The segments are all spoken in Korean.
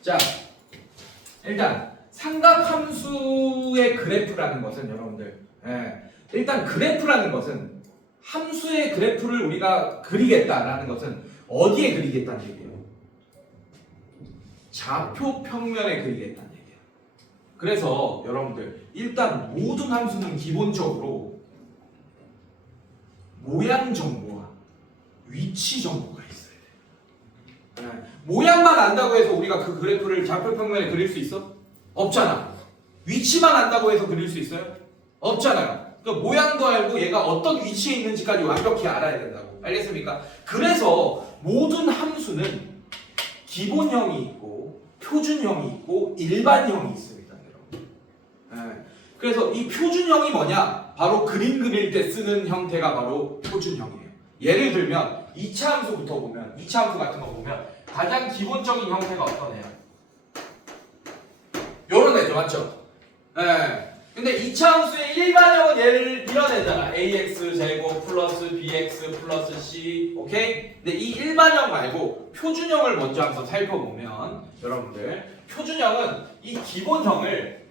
자, 일단 삼각함수의 그래프라는 것은 여러분들, 일단 그래프라는 것은 함수의 그래프를 우리가 그리겠다라는 것은 어디에 그리겠다는 얘기예요? 좌표 평면에 그리겠다는 얘기예요. 그래서 여러분들 일단 모든 함수는 기본적으로 모양 정보와 위치 정보가 있어야 돼요. 모양만 안다고 해서 우리가 그 그래프를 좌표 평면에 그릴 수 있어? 없잖아. 위치만 안다고 해서 그릴 수 있어요? 없잖아요. 그러니까 모양도 알고 얘가 어떤 위치에 있는지까지 완벽히 알아야 된다고. 알겠습니까? 그래서 모든 함수는 기본형이 있고 표준형이 있고 일반형이 있습니다, 여러분. 그래서 이 표준형이 뭐냐? 바로 그림 그릴 때 쓰는 형태가 바로 표준형이에요. 예를 들면 2차 함수부터 보면 2차 함수 같은 거 보면 가장 기본적인 형태가 어떤 애야? 요런 애죠, 맞죠? 근데 2차 함수의 일반형은 얘를 이런 애잖아. ax 제곱 플러스 bx 플러스 c, 오케이? 근데 이 일반형 말고 표준형을 먼저 한번 살펴보면 여러분들 표준형은 이 기본형을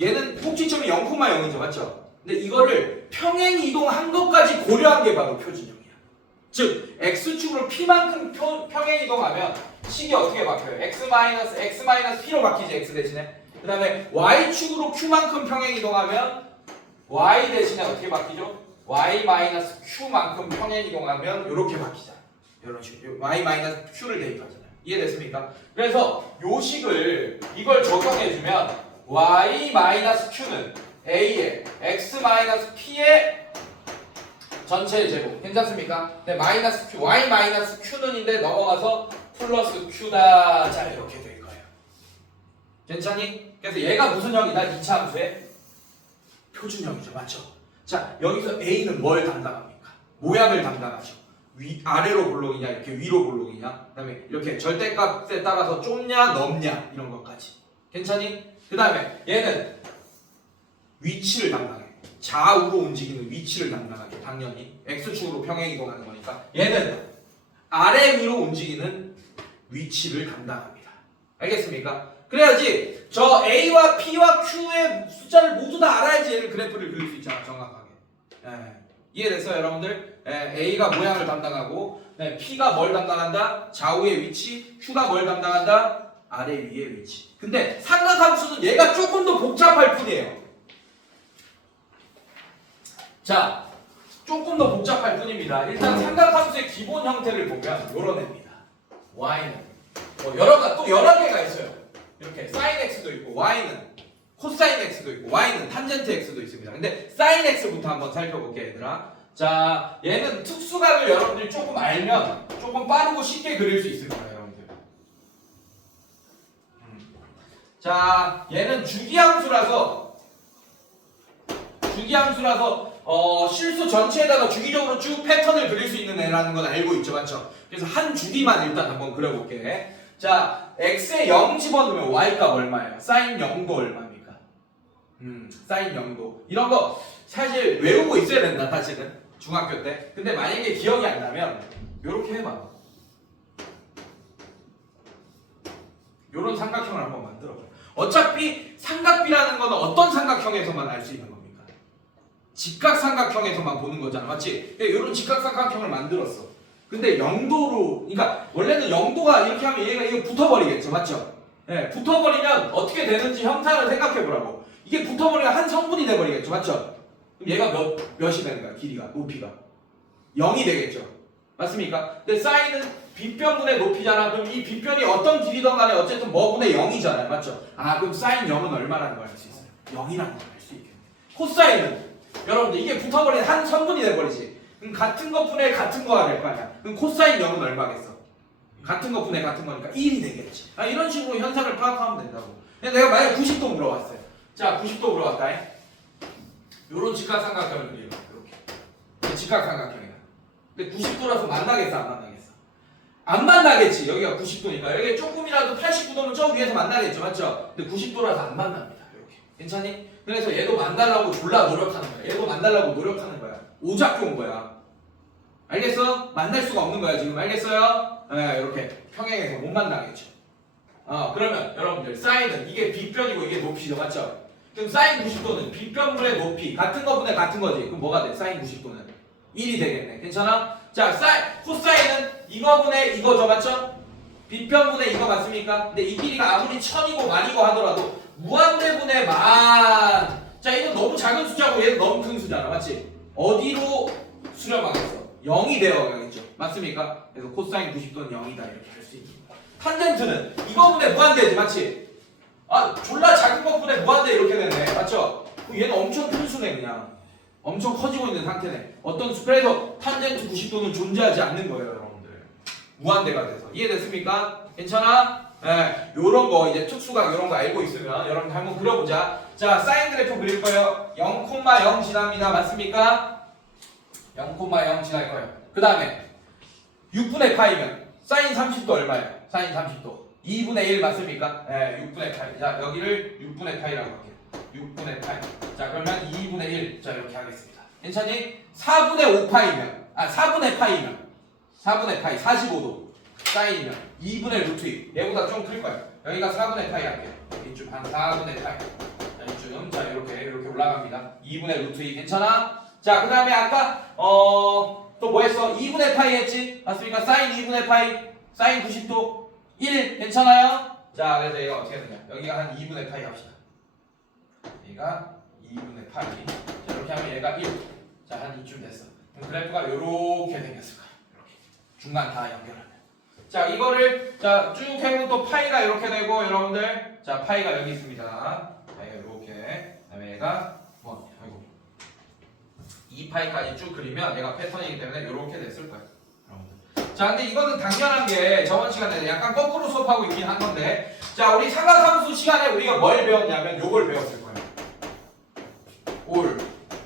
얘는 꼭지점이 0,0이죠, 맞죠? 근데 이거를 평행 이동한 것까지 고려한 게 바로 표준형이야. 즉 x축으로 p만큼 평행 이동하면 식이 어떻게 바뀌어요? x-p로 바뀌지, x 대신에. 그 다음에 y축으로 q만큼 평행 이동하면 y 대신에 어떻게 바뀌죠? y-q만큼 평행 이동하면 이렇게 바뀌잖아요. 이런 식으로 y-q를 대입하잖아요. 이해됐습니까? 그래서 요 식을 이걸 적용해주면 y-q는 a의 x-p의 전체 제곱 괜찮습니까? 네, 마이너스 q, y-q는인데 넘어가서 플러스 q다. 자, 이렇게 될 거예요. 괜찮니? 그래서 얘가 무슨 형이다? 2차 함수의 표준형이죠, 맞죠? 자, 여기서 a는 뭘 담당합니까? 모양을 담당하죠. 아래로 볼록이냐, 이렇게 위로 볼록이냐, 그 다음에 이렇게 절대값에 따라서 좁냐, 넓냐, 이런 것까지. 괜찮니? 그 다음에 얘는 위치를 담당해. 좌우로 움직이는 위치를 담당하죠. 당연히 x축으로 평행 이동하는 거니까 얘는 아래 위로 움직이는 위치를 담당합니다. 알겠습니까? 그래야지 저 a와 p와 q의 숫자를 모두 다 알아야지 얘를 그래프를 그릴 수 있잖아, 정확하게. 이해됐어요, 여러분들? a가 모양을 담당하고 p가 뭘 담당한다? 좌우의 위치, q가 뭘 담당한다? 아래 위의 위치. 근데 삼각함수는 얘가 조금 더 복잡할 뿐이에요. 자, 조금 더 복잡할 뿐입니다. 일단 삼각함수의 기본 형태를 보면 요런 애입니다. y는 또 여러 개가 있어요. 이렇게 sin x도 있고 y는 코사인 x도 있고 y는 탄젠트 x도 있습니다. 근데 sin x부터 한번 살펴볼게요, 얘들아. 자, 얘는 특수각을 여러분들이 조금 알면 조금 빠르고 쉽게 그릴 수 있을 거예요, 여러분들. 자, 얘는 주기함수라서 실수 전체에다가 주기적으로 쭉 패턴을 그릴 수 있는 애라는 건 알고 있죠, 맞죠? 그래서 한 주기만 일단 한번 그려볼게. 자, x에 0 집어넣으면 y값 얼마예요? sin 0도 얼마입니까? sin 0도. 이런 거 사실 외우고 있어야 된다, 사실은. 중학교 때. 근데 만약에 기억이 안 나면 요렇게 해봐. 요런 삼각형을 한번 만들어봐. 어차피 삼각비라는 거는 어떤 삼각형에서만 알 수 있는 겁니까? 직각삼각형에서만 보는 거잖아, 맞지? 이런 직각삼각형을 만들었어. 근데 0도로, 그러니까 원래는 0도가 이렇게 하면 얘가 이거 붙어버리겠죠, 맞죠? 붙어버리면 어떻게 되는지 형상을 생각해보라고. 이게 붙어버리면 한 성분이 돼버리겠죠, 맞죠? 그럼 얘가 몇이 되는 거야, 길이가, 높이가? 0이 되겠죠, 맞습니까? 근데 사인은 빗변분의 높이잖아. 그럼 이 빗변이 어떤 길이든 간에 어쨌든 뭐분의 0이잖아요, 맞죠? 그럼 사인 0은 얼마라는 걸 알 수 있어요? 0이라는 걸 알 수 있겠네. 코사인은 여러분들 이게 붙어버린 한 성분이 돼버리지. 그럼 같은 거 분의 같은 거가 될 거 아니야. 그럼 코사인 0은 얼마겠어? 같은 거 분의 같은 거니까 1이 되겠지. 이런 식으로 현상을 파악하면 된다고. 근데 내가 만약에 90도 물어봤어요. 자, 90도 물어봤다. 요런 직각삼각형을 그려. 이렇게. 직각삼각형이야. 근데 90도라서 만나겠어, 안 만나겠어? 안 만나겠지. 여기가 90도니까. 여기 조금이라도 89도면 저 위에서 만나겠죠, 맞죠? 근데 90도라서 안 만납니다. 이렇게. 괜찮니? 그래서 얘도 만나려고 졸라 노력하는 거야. 얘도 만나려고 노력하는 거야. 오작교인 거야. 알겠어? 만날 수가 없는 거야, 지금. 알겠어요? 이렇게 평행해서 못 만나겠죠. 그러면 여러분들 사인은 이게 빗변이고 이게 높이죠, 맞죠? 그럼 사인 90도는 빗변분의 높이 같은 거분의 같은 거지. 그럼 뭐가 돼? 사인 90도는 1이 되겠네. 괜찮아? 자, 코사인은 이거분의 이거죠, 맞죠? 빗변분의 이거 맞습니까? 근데 이 길이가 아무리 1000이고 만이고 하더라도 무한대분의 만. 자, 이건 너무 작은 숫자고 얘는 너무 큰 숫자라, 맞지? 어디로 수렴하겠어? 0이 되어가겠죠. 맞습니까? 그래서 코사인 90도는 0이다 이렇게 할 수 있는 거야. 탄젠트는 이거분의 무한대지, 맞지? 졸라 작은 것분의 무한대 이렇게 되네, 맞죠? 얘는 엄청 큰 수네 그냥. 엄청 커지고 있는 상태네. 어떤 수, 그래서 탄젠트 90도는 존재하지 않는 거예요, 여러분들. 무한대가 돼서. 이해됐습니까? 괜찮아? 네, 요런 거 이제 특수각 요런 거 알고 있으면 여러분들 한번 그려보자. 자, 사인 그래프 그릴 거예요. 0,0 지납니다. 맞습니까? 0,0 지날 거예요. 그 다음에 6분의 파이면 사인 30도 얼마예요? 사인 30도 2분의 1 맞습니까? 네, 6분의 파이. 자, 여기를 6분의 파이라고 할게요. 6분의 파이. 자, 그러면 2분의 1. 자, 이렇게 하겠습니다. 괜찮니? 4분의 5파이면 4분의 파이면 4분의 파이 45도 사인이면 2분의 루트 2. 얘보다 좀 클 거예요. 여기가 4분의 파이 할게요. 이쯤 한 4분의 파이. 자, 이쯤 자, 이렇게 올라갑니다. 2분의 루트 2 괜찮아? 자, 그 다음에 아까 또 뭐 했어? 2분의 파이 했지? 맞습니까? 사인 2분의 파이 사인 90도 1 괜찮아요? 자, 그래서 얘가 어떻게 되냐? 여기가 한 2분의 파이 합시다. 얘가 2분의 파이. 자, 이렇게 하면 얘가 1. 자, 한 이쯤 됐어. 그럼 그래프가 요렇게 생겼을 거야. 이렇게 중간 다 연결하면. 자, 이거를 자, 쭉 해보면 또 파이가 이렇게 되고 여러분들 자, 파이가 여기 있습니다. 파이가 이렇게. 그다음에 얘가 아이고 2파이까지 쭉 그리면 얘가 패턴이기 때문에 이렇게 됐을 거예요. 여러분들. 자, 근데 이거는 당연한 게 저번 시간에 약간 거꾸로 수업하고 있긴 한 건데 자, 우리 삼각함수 시간에 우리가 뭘 배웠냐면 요걸 배웠을 거예요. 올,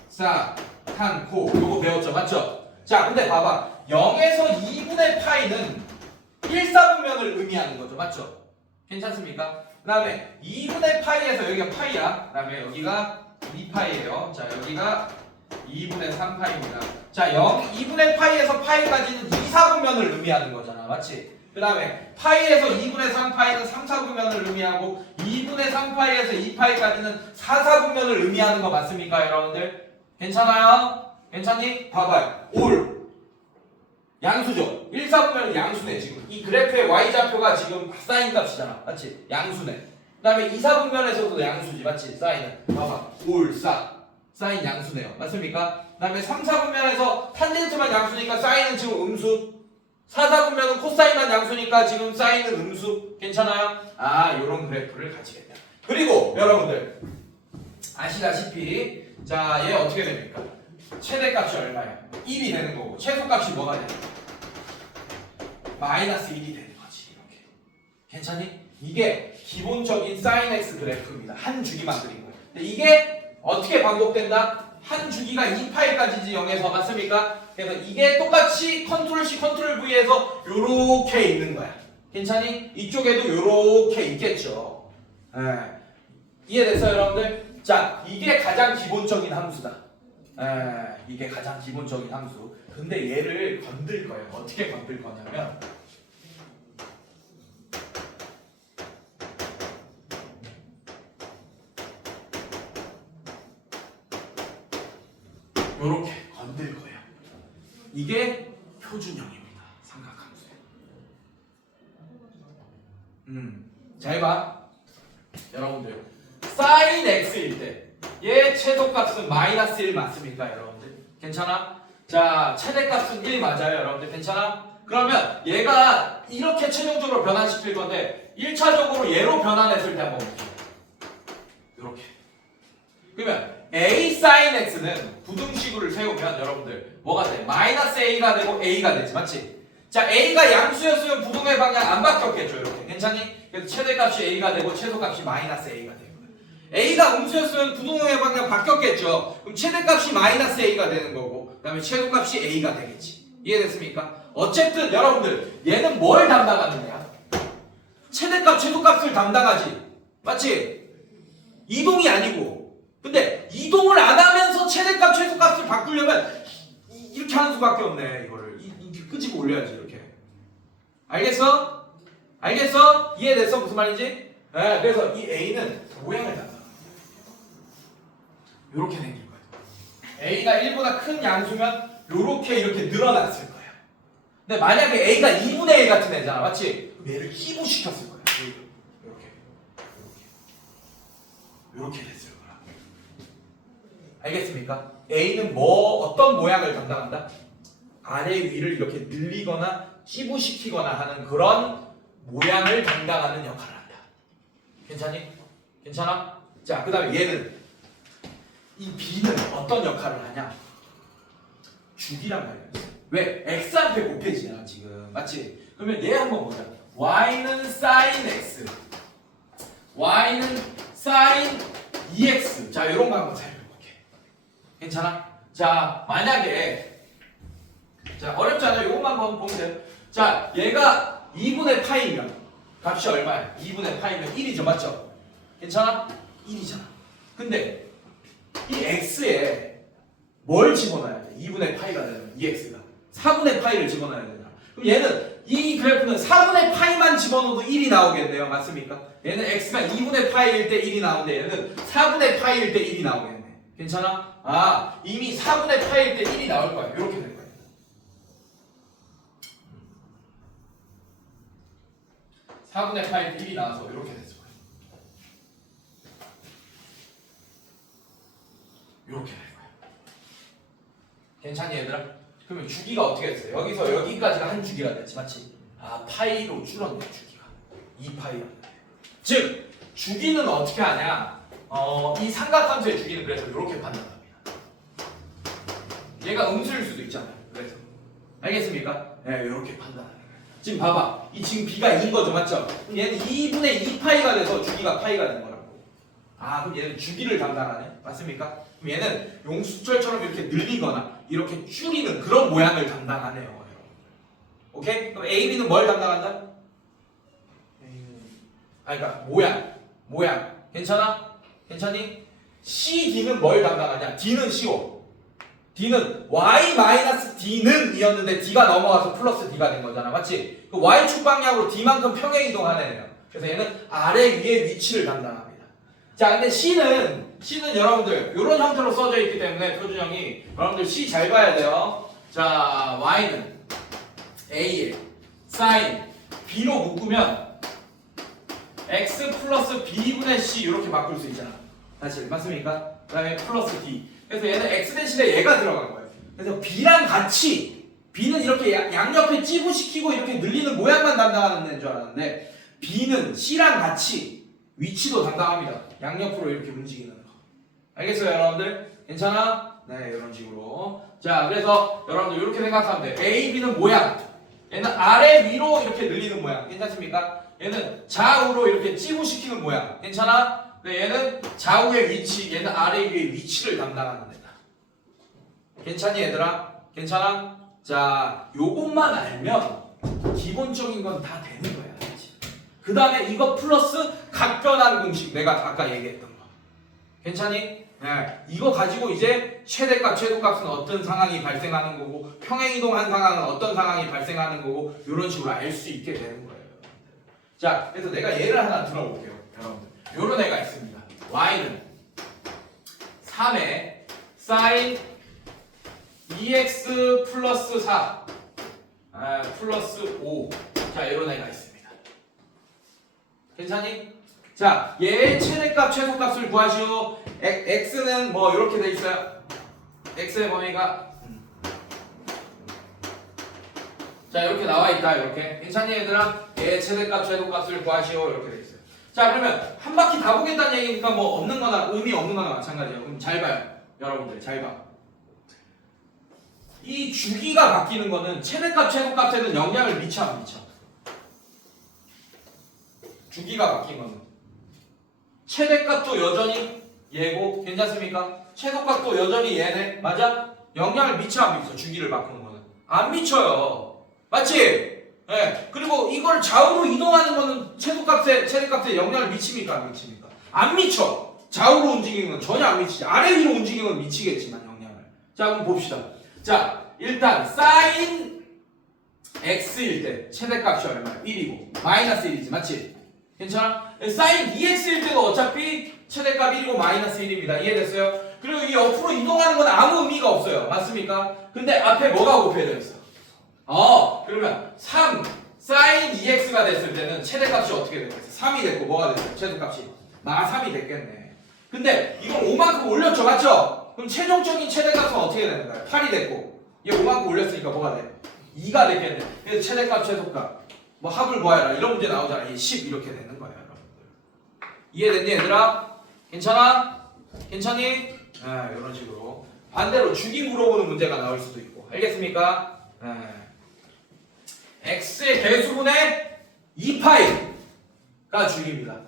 사, 탄, 코 요거 배웠죠, 맞죠? 자, 근데 봐봐 0에서 2분의 파이는 1사분면을 의미하는 거죠, 맞죠? 괜찮습니까? 그 다음에 2분의 파이에서 여기가 파이야. 그 다음에 여기가 2파이예요. 자, 여기가 2분의 3파이입니다. 자, 2분의 파이에서 파이까지는 2사분면을 의미하는 거잖아, 맞지? 그 다음에 파이에서 2분의 3파이는 3사분면을 의미하고 2분의 3파이에서 2파이까지는 4사분면을 의미하는 거 맞습니까, 여러분들? 괜찮아요? 괜찮니? 봐봐요. 올 양수죠. 1사분면은 양수네. 지금 이 그래프의 y좌표가 지금 사인 값이잖아, 맞지? 양수네. 그 다음에 2사분면에서도 양수지, 맞지? 사인은 봐봐. 올, 사인 양수네요. 맞습니까? 그 다음에 3사분면에서 탄젠트만 양수니까 사인은 지금 음수. 4사분면은 코사인만 양수니까 지금 사인은 음수. 괜찮아요? 요런 그래프를 가지겠다. 그리고 여러분들 아시다시피 자, 얘 어떻게 됩니까? 최대값이 얼마야? 1이 되는 거고 최소값이 뭐가 돼? 마이너스 1이 되는 거지. 이렇게. 괜찮니? 이게 기본적인 사인 x 그래프입니다. 한 주기만 그린 거예요. 근데 이게 어떻게 반복된다? 한 주기가 2파이까지지 0에서 맞습니까? 그래서 이게 똑같이 컨트롤 C 컨트롤 V에서 요렇게 있는 거야. 괜찮니? 이쪽에도 요렇게 있겠죠. 이해됐어요, 여러분들? 자, 이게 가장 기본적인 함수다. 이게 가장 기본적인 함수. 근데 얘를 건들 거예요. 어떻게 건들 거냐면 요렇게 건들 거예요. 이게 표준형입니다. 삼각함수예요. 잘 봐. 여러분들 사인 x일 때 얘 최소값은 마이너스 1 맞습니까, 여러분들? 괜찮아? 자, 최대값은 1 맞아요, 여러분들? 괜찮아? 그러면 얘가 이렇게 최종적으로 변환시킬 건데 1차적으로 얘로 변환했을 때 한번 볼게요. 이렇게. 그러면 a sin x는 부등식을 세우면 여러분들 뭐가 돼? 마이너스 a가 되고 a가 되지, 맞지? 자, a가 양수였으면 부등의 방향 안 바뀌었겠죠, 이렇게. 괜찮니? 그래서 최대값이 a가 되고 최소값이 마이너스 a가 되고 a가 음수였으면 부등의 방향 바뀌었겠죠. 그럼 최대값이 마이너스 a가 되는 거고 그 다음에 최소값이 a가 되겠지. 이해됐습니까? 어쨌든 여러분들 얘는 뭘 담당하느냐? 최대값 최소값을 담당하지, 맞지? 이동이 아니고. 근데 이동을 안 하면서 최대값 최소값을 바꾸려면 이렇게 하는 수밖에 없네. 이거를 이렇게 끄집어 올려야지, 이렇게. 알겠어? 알겠어? 이해됐어? 무슨 말인지? 네, 그래서 이 A는 모양을 잡아. 요렇게 생길 거예요. A가 1보다 큰 양수면 이렇게 늘어났을 거예요. 근데 만약에 A가 2분의 1 같은 애잖아, 맞지? 그럼 얘를 기부시켰을 거야. 이렇게 됐을 거야. 알겠습니까? A는 어떤 모양을 담당한다? 아래 위를 이렇게 늘리거나 찌부시키거나 하는 그런 모양을 담당하는 역할을 한다. 괜찮니? 괜찮아? 자, 그 다음에 얘는 이 B는 어떤 역할을 하냐? 주기란 말이야. 왜? X한테 곱해지잖아 지금, 맞지? 그러면 얘 한번 보자. Y는 sin X, Y는 sin 2X. 자, 이런 거 한번 살펴볼게. 괜찮아? 자, 만약에 자, 어렵지 않아요? 이것만 한번 보면 돼요. 자, 얘가 2분의 파이면 값이 얼마야? 2분의 파이면 1이죠, 맞죠? 괜찮아? 1이잖아. 근데 이 x에 뭘 집어넣어야 돼? 2분의 파이가 되면 2x가 4분의 파이를 집어넣어야 되잖아. 그럼 얘는 이 그래프는 4분의 파이만 집어넣어도 1이 나오겠네요. 맞습니까? 얘는 x가 2분의 파이일 때 1이 나오는데 얘는 4분의 파이일 때 1이 나오겠네. 괜찮아? 아, 이미 4분의 파이일 때 1이 나올 거야. 이렇게 될 거야. 4분의 파이 1이 나와서 이렇게 됐을 거예요. 이렇게 될 거예요. 괜찮니 얘들아? 그러면 주기가 어떻게 됐어요? 여기서 여기까지가 한 주기가 됐지, 맞지? 아, 파이로 줄었네 주기가. 2파이가. 즉 주기는 어떻게 하냐? 이 삼각함수의 주기는 그래서 이렇게 판단합니다. 얘가 음수일 수도 있잖아요. 그래서 알겠습니까? 네, 이렇게 판단하는 거예요. 지금 봐봐. 이 지금 B가 2인 거죠, 맞죠? 그럼 얘는 2분의 2파이가 돼서 주기가 파이가 된 거라고. 아, 그럼 얘는 주기를 담당하네? 맞습니까? 그럼 얘는 용수철처럼 이렇게 늘리거나 이렇게 줄이는 그런 모양을 담당하네요. 오케이? 그럼 A, B는 뭘 담당한다? 그러니까 모양. 괜찮아? 괜찮니? C, D는 뭘 담당하냐? D는 CO. D는 Y-D는 이었는데 D가 넘어가서 플러스 D가 된 거잖아. 맞지? 그 Y축 방향으로 D만큼 평행 이동하네요. 그래서 얘는 아래 위의 위치를 담당합니다. 자, 근데 C는 여러분들 이런 형태로 써져 있기 때문에 표준형이 여러분들 C 잘 봐야 돼요. 자, Y는 A에 sin B로 묶으면 X 플러스 B분의 C 이렇게 바꿀 수 있잖아. 다시 맞습니까? 그 다음에 플러스 D. 그래서 얘는 X 대신에 얘가 들어간 거예요. 그래서 B랑 같이 B는 이렇게 양옆에 찌부시키고 이렇게 늘리는 모양만 담당하는 애인 줄 알았는데 B는 C랑 같이 위치도 담당합니다. 양옆으로 이렇게 움직이는 거. 알겠어요, 여러분들? 괜찮아? 네, 이런 식으로. 자, 그래서 여러분들 이렇게 생각하면 돼. A, B는 모양. 얘는 아래 위로 이렇게 늘리는 모양. 괜찮습니까? 얘는 좌우로 이렇게 찌부시키는 모양. 괜찮아? 네, 얘는 좌우의 위치, 얘는 아래 위의 위치를 담당하는 애다. 괜찮니, 얘들아? 괜찮아? 자, 요것만 알면 기본적인 건 다 되는 거야. 그 다음에 이거 플러스 각변환 공식, 내가 아까 얘기했던 거. 괜찮니? 네, 이거 가지고 이제 최대값, 최소값은 어떤 상황이 발생하는 거고 평행이동한 상황은 어떤 상황이 발생하는 거고 이런 식으로 알 수 있게 되는 거예요. 자, 그래서 내가 예를 하나 들어볼게요. 여러분들, 요런 애가 있습니다. Y는 3에 sin 2x 플러스 4 플러스 5. 자, 요런 애가 있습니다. 괜찮니? 자, 얘의 최대값, 최소값을 구하시오. x는 뭐 이렇게 돼 있어요. x의 범위가 자, 이렇게 나와 있다. 이렇게. 괜찮니, 얘들아? 얘의 최대값, 최소값을 구하시오. 이렇게 돼 있어요. 자, 그러면 한 바퀴 다 보겠다는 얘기니까 뭐 없는 거나 의미 없는 거나 마찬가지예요. 그럼 잘 봐요. 여러분들 잘 봐. 이 주기가 바뀌는 거는 최대값, 최소값에는 영향을 미쳐 안 미쳐? 주기가 바뀐 거는 최대값도 여전히 얘고 괜찮습니까? 최소값도 여전히 얘네. 맞아? 영향을 미쳐 안 미쳐? 주기를 바꾸는 거는 안 미쳐요. 맞지? 네. 그리고 이걸 좌우로 이동하는 거는 최대값에 영향을 미칩니까? 안 미칩니까? 안 미쳐. 좌우로 움직이는 건 전혀 안 미치지. 아래 위로 움직이는 건 미치겠지만 영향을. 자, 그럼 봅시다. 자, 일단 sin x일 때 최대값이 얼마야? 1이고 마이너스 1이지 맞지? 괜찮아? 사인 2x일 때도 어차피 최대값 1이고 마이너스 1입니다. 이해됐어요? 그리고 이 옆으로 이동하는 건 아무 의미가 없어요. 맞습니까? 근데 앞에 뭐가 곱해져 있어? 그러면 3 사인 2x가 됐을 때는 최대값이 어떻게 됐겠어? 3이 됐고 뭐가 됐어요? 최대값이 마 3이 됐겠네. 근데 이건 5만큼 올렸죠, 맞죠? 그럼 최종적인 최대값은 어떻게 되는 거야? 8이 됐고 얘 5만큼 올렸으니까 뭐가 돼? 2가 됐겠네. 그래서 최대값, 최소값 뭐 합을 구하라 이런 문제 나오잖아. 이 10 이렇게 되는 거야, 여러분들. 이해됐니, 얘들아? 괜찮아? 괜찮니? 이런 식으로 반대로 주기 물어보는 문제가 나올 수도 있고. 알겠습니까? x의 개수분의 2파이가 주기입니다.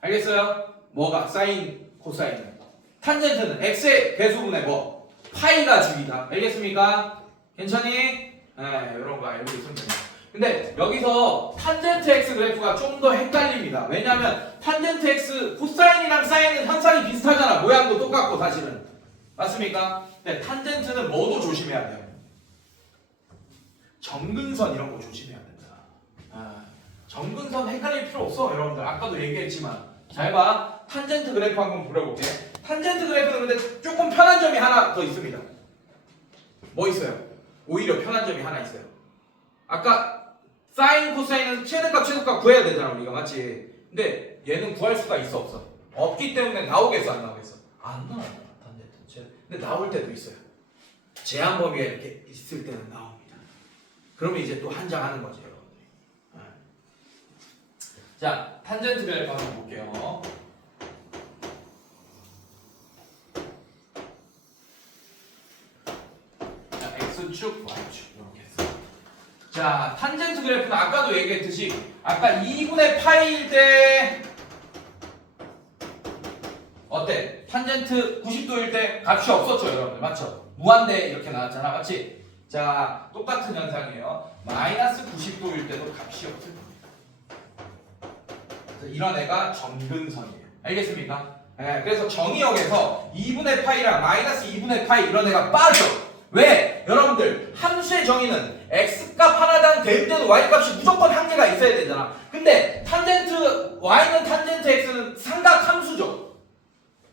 알겠어요? 뭐가? 사인, 코사인은. 탄젠트는 x의 개수분의 뭐? 파이가 주기다. 알겠습니까? 괜찮니? 이런 거 알고 있으면 됩니다. 근데 여기서 탄젠트 x 그래프가 좀 더 헷갈립니다. 왜냐하면 탄젠트 x 코사인이랑 사인은 현상이 비슷하잖아. 모양도 똑같고 사실은. 맞습니까? 근데 탄젠트는 뭐도 조심해야 돼요. 정근선 이런 거 조심해야 된다. 정근선 헷갈릴 필요 없어, 여러분들. 아까도 얘기했지만 잘 봐. 탄젠트 그래프 한번 그려볼게. 탄젠트 그래프는 근데 조금 편한 점이 하나 더 있습니다. 뭐 있어요? 오히려 편한 점이 하나 있어요. 아까 사인, 코사인은 최대값, 최소값 구해야 되잖아, 우리가. 맞지? 근데 얘는 구할 수가 있어, 없어? 없기 때문에 나오겠어, 안 나오겠어? 안 나와요, 탄젠트. 근데 나올 때도 있어요. 제한 범위가 이렇게 있을 때는 나옵니다. 그러면 이제 또 한장하는 거죠, 여러분들이. 자, 탄젠트 그래프 한번 볼게요. 자, x축, y축 이렇게 했어요. 자, 탄젠트 그래프는 아까도 얘기했듯이 아까 2분의 파이일 때 어때? 탄젠트 90도일 때 값이 없었죠, 여러분들. 맞죠? 무한대 이렇게 나왔잖아, 맞지? 자, 똑같은 현상이에요. 마이너스 90도일 때도 값이 없을 겁니다. 그래서 이런 애가 정근선이에요. 알겠습니까? 그래서 정의역에서 2분의 파이랑 마이너스 2분의 파이 이런 애가 빠져. 왜? 여러분들 함수의 정의는 x값 하나당 대입되는 y값이 무조건 한계가 있어야 되잖아. 근데 탄젠트 y는 탄젠트 x는 삼각 함수죠.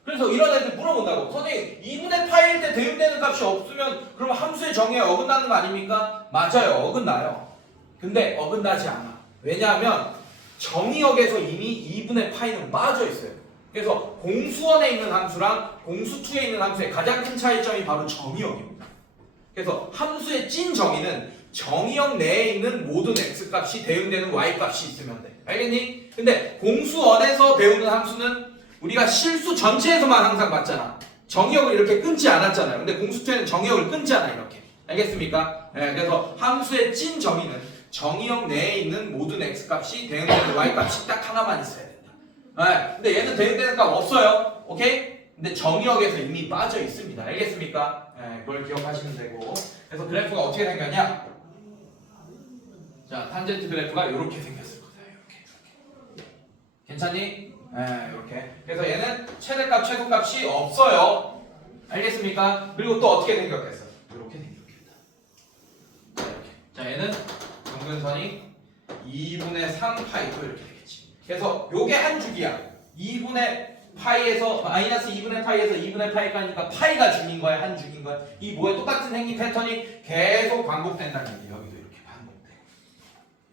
그래서 이런 애들 물어본다고. 선생님 2분의 파이일 때 대입되는 값이 없으면 그럼 함수의 정의에 어긋나는 거 아닙니까? 맞아요. 어긋나요. 근데 어긋나지 않아. 왜냐하면 정의역에서 이미 2분의 파이는 빠져 있어요. 그래서 공수원에 있는 함수랑 공수투에 있는 함수의 가장 큰 차이점이 바로 정의역입니다. 그래서 함수의 찐 정의는 정의역 내에 있는 모든 x값이 대응되는 y값이 있으면 돼. 알겠니? 근데 공수원에서 배우는 함수는 우리가 실수 전체에서만 항상 봤잖아. 정의역을 이렇게 끊지 않았잖아요. 근데 공수투에는 정의역을 끊지 않아, 이렇게. 알겠습니까? 그래서 함수의 찐 정의는 정의역 내에 있는 모든 x값이 대응되는 y값이 딱 하나만 있어야 된다. 근데 얘는 대응되는 값 없어요. 오케이? 근데 정의역에서 이미 빠져 있습니다. 알겠습니까? 그걸 기억하시면 되고. 그래서 그래프가 어떻게 생겼냐? 자, 탄젠트 그래프가 이렇게 생겼을 거다. 이렇게. 괜찮니? 이렇게. 그래서 얘는 최대값, 최소값이 없어요. 알겠습니까? 그리고 또 어떻게 생겼겠어? 이렇게 생겼겠다. 자, 이렇게. 자, 얘는 정근선이 2분의 3파이도 이렇게 되겠지. 그래서 요게 한 주기야. 2분의 파이에서 마이너스 2분의 파이에서 2분의 파이까지니까 파이가 중인 거야, 한 중인 거야. 이 뭐에 똑같은 생긴 패턴이 계속 반복된다는 얘기. 여기도 이렇게 반복돼.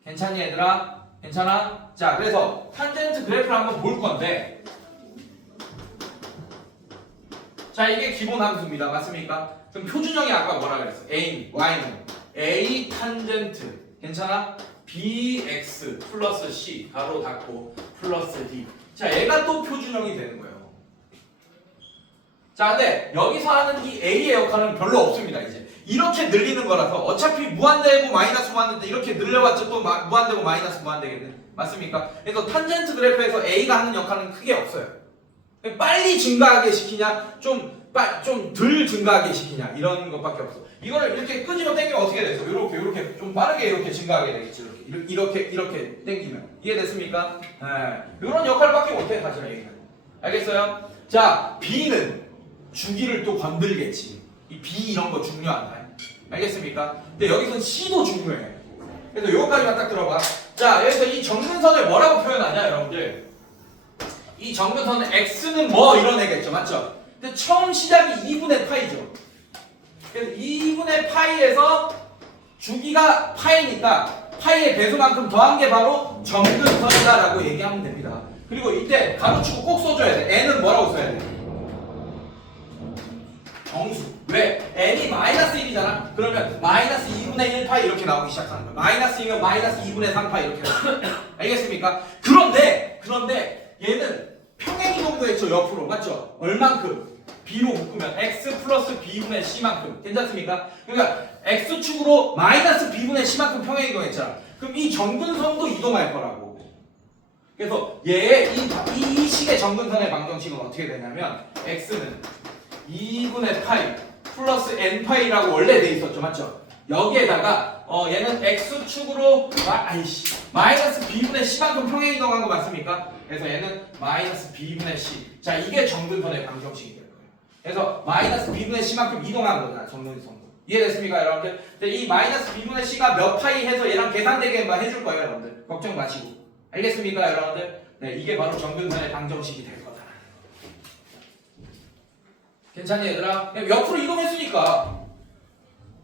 괜찮니, 얘들아? 괜찮아? 자, 그래서 탄젠트 그래프를 한번 볼 건데, 자, 이게 기본 함수입니다. 맞습니까? 그럼 표준형이 아까 뭐라 그랬어? A, Y는 A 탄젠트. 괜찮아? BX 플러스 C 가로 닫고 플러스 D. 자, 얘가 또 표준형이 되는 거예요. 자, 근데 여기서 하는 이 A의 역할은 별로 없습니다. 이제 이렇게 늘리는 거라서 어차피 무한대고 마이너스 무한대인데 이렇게 늘려봤자 또 무한대고 마이너스 무한대겠네. 맞습니까? 그래서 탄젠트 그래프에서 A가 하는 역할은 크게 없어요. 빨리 증가하게 시키냐, 좀 덜 증가하게 시키냐, 이런 것밖에 없어. 이거를 이렇게 끄집어 당기면 어떻게 됐어? 이렇게 좀 빠르게 이렇게 증가하게 되겠지. 이렇게 당기면. 이해됐습니까? 이런 역할밖에 못해, 사실 A는. 알겠어요? 자, B는 주기를 또 건들겠지. 이 B 이런 거 중요하다. 알겠습니까? 근데 여기서는 C도 중요해. 그래서 여기까지만 딱 들어봐. 자, 여기서 이 정근선을 뭐라고 표현하냐, 여러분들? 이 정근선은 x는 뭐 이런 애겠죠, 맞죠? 근데 처음 시작이 2분의 파이죠. 그래서 2분의 파이에서 주기가 파이니까 파이의 배수만큼 더한 게 바로 정근선이다라고 얘기하면 됩니다. 그리고 이때 가로치고 꼭 써줘야 돼. n은 뭐라고 써야 돼? 정수. 왜? n이 마이너스 1이잖아. 그러면 마이너스 2분의 1 파이 이렇게 나오기 시작하는 거야. 마이너스 2면 마이너스 2분의 3 파이 이렇게 나와요. 알겠습니까? 그런데 얘는 평행이동도했죠. 옆으로. 맞죠? 얼만큼? b로 묶으면 x 플러스 b분의 c만큼. 괜찮습니까? 그러니까 x축으로 마이너스 b분의 c만큼 평행이동했잖아. 그럼 이 정근선도 이동할 거라고. 그래서 얘의 이 식의 정근선의 방정식은 어떻게 되냐면 x는 2분의 파이 플러스 n파이라고 원래 돼 있었죠. 맞죠? 여기에다가 얘는 x축으로 마이너스 b분의 c만큼 평행이동한 거 맞습니까? 그래서 얘는 마이너스 b분의 c. 자, 이게 정근선의 방정식이 될 거예요. 그래서 마이너스 b분의 c만큼 이동한 거잖아, 정근선도. 이해됐습니까, 여러분들? 근데 이 마이너스 b분의 c가 몇 파이 해서 얘랑 계산되게만 해줄 거예요, 여러분들. 걱정 마시고. 알겠습니까, 여러분들? 네, 이게 바로 정근선의 방정식이 될 거다. 괜찮니, 얘들아? 옆으로 이동했으니까.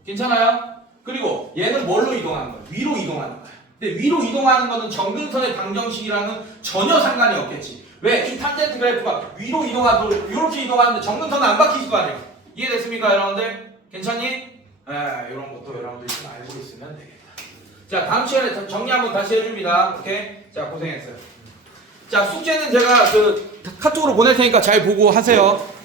괜찮아요? 그리고 얘는 뭘로 이동하는 거야? 위로 이동하는 거야. 근데 위로 이동하는 거는 정근선의 방정식이랑은 전혀 상관이 없겠지. 왜? 이 탄젠트 그래프가 위로 이동하고 이렇게 이동하는데 정근선은 안 바뀌실 거 아니에요? 이해됐습니까, 여러분들? 괜찮니? 이런 것도 여러분들이 좀 알고 있으면 되겠다. 자, 다음 시간에 정리 한번 다시 해줍니다. 오케이? 자, 고생했어요. 자, 숙제는 제가 카톡으로 보낼 테니까 잘 보고 하세요.